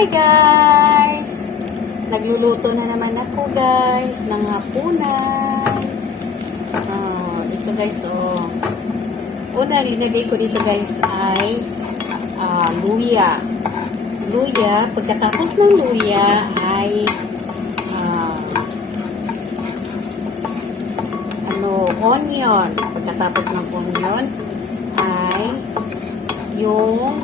Hi guys! Nagluluto na naman ako guys ng hapunan. Ito guys Una linagay ko dito guys ay luya. Luya, pagkatapos ng luya ay onion. Pagkatapos ng onion ay yung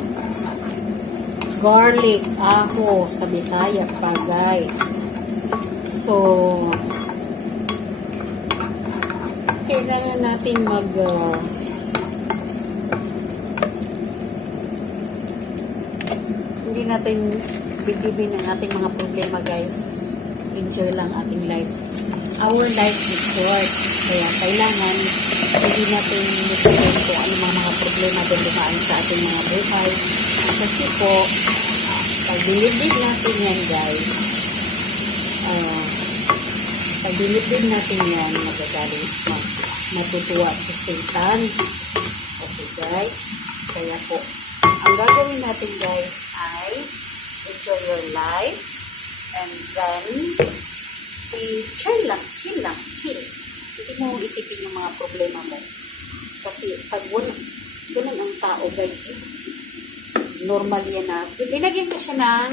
garlic, aho sa Bisaya pa guys. So kailangan natin hindi natin bibigyan ng ating mga problema guys. Enjoy lang ating life. Our life is short. Kaya kailangan hindi natin bibigyan kung ano mga problema doon dumaan sa ating mga buhay. Kasi po, pag dinibdig natin yan guys, pag dinibdig natin yan, magagaling matutuwa sa Satan. Okay guys, kaya po, ang gagawin natin guys ay enjoy your life and then chill lang. Hindi mo isipin yung mga problema mo. Kasi pag ganun ang tao guys, normal yan na. Linagyan ko siya ng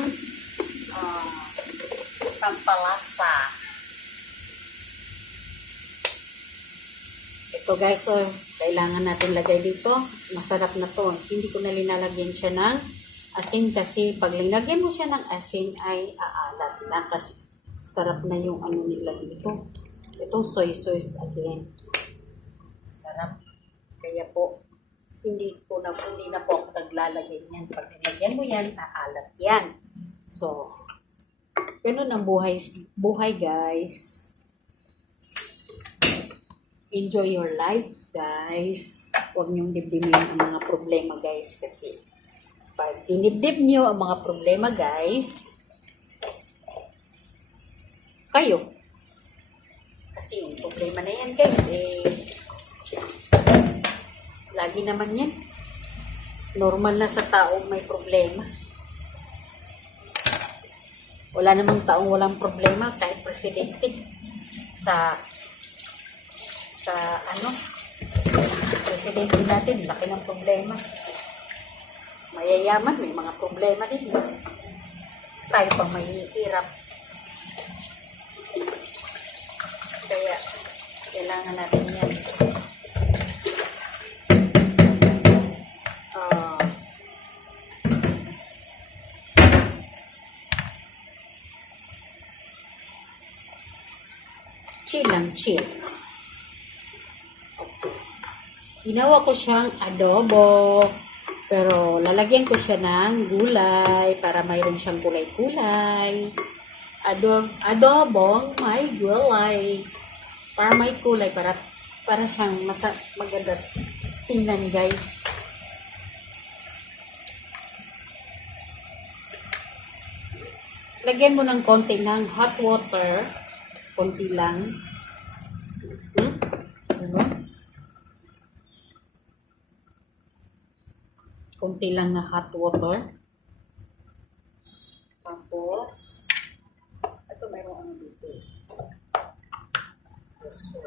pampalasa. Ito guys, kailangan natin lagay dito. Masarap na to. Hindi ko na linalagyan siya ng asin kasi pag linagyan mo siya ng asin ay aalat na kasi sarap na yung ano nila dito. Ito soy sauce again. Sarap. Kaya po hindi na po ako naglalagay yan. Pag nilagyan mo yan, aalat yan. So, ganun ang buhay guys. Enjoy your life guys. Huwag niyong dibdibin ang mga problema guys. Kasi pag dinibdib niyo ang mga problema guys, kayo. Kasi yung problema na yan guys, lagi naman yan. Normal na sa taong may problema. Wala namang taong walang problema kahit presidente. Presidente natin, laki ng problema. Mayayaman, may mga problema din. Tayo pang mahihirap. Kaya, kailangan natin yan. Chill lang, chill. Okay. Ginawa ko siyang adobo. Pero lalagyan ko siya ng gulay para mayroon siyang kulay-kulay. Adobong may gulay. Para may kulay, para siyang maganda tingnan guys. Lagyan mo ng konti ng hot water. Konti lang. Konti lang na hot water. Tapos, ito mayroong ano dito. So,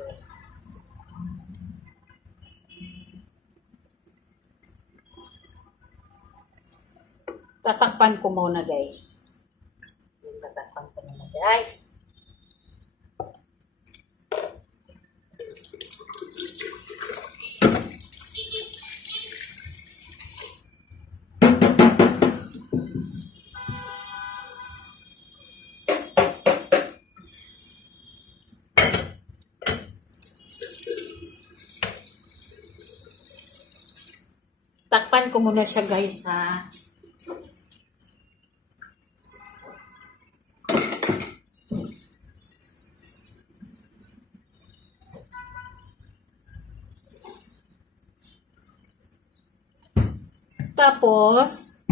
tatakpan ko muna guys. Tatakpan ko muna guys. Takpan ko muna siya guys ha. Tapos,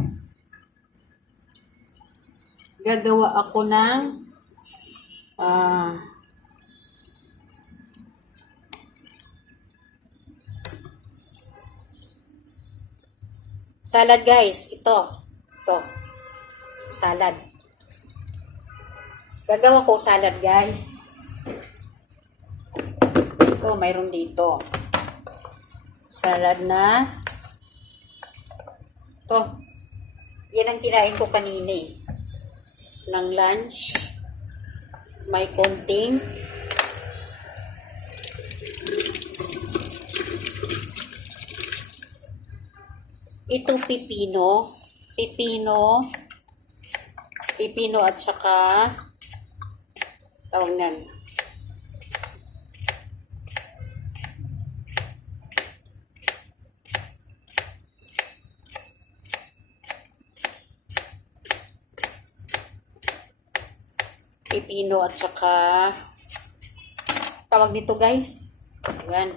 gagawa ako ng salad guys. Ito. salad. Gagawa ko salad, guys. Ito, mayroon dito. Salad na. Ito. Yan ang kinain ko kanina eh. Ng lunch. May konting ito pipino at saka tawag nan pipino at saka tawag nito, guys. Ayan.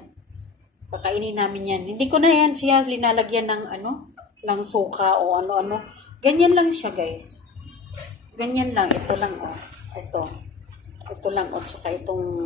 Pakainin namin yan. Hindi ko na yan siya linalagyan ng ng suka o ano-ano. Ganyan lang siya, guys. Ganyan lang. Ito lang, oh. Ito lang, oh. Tsaka itong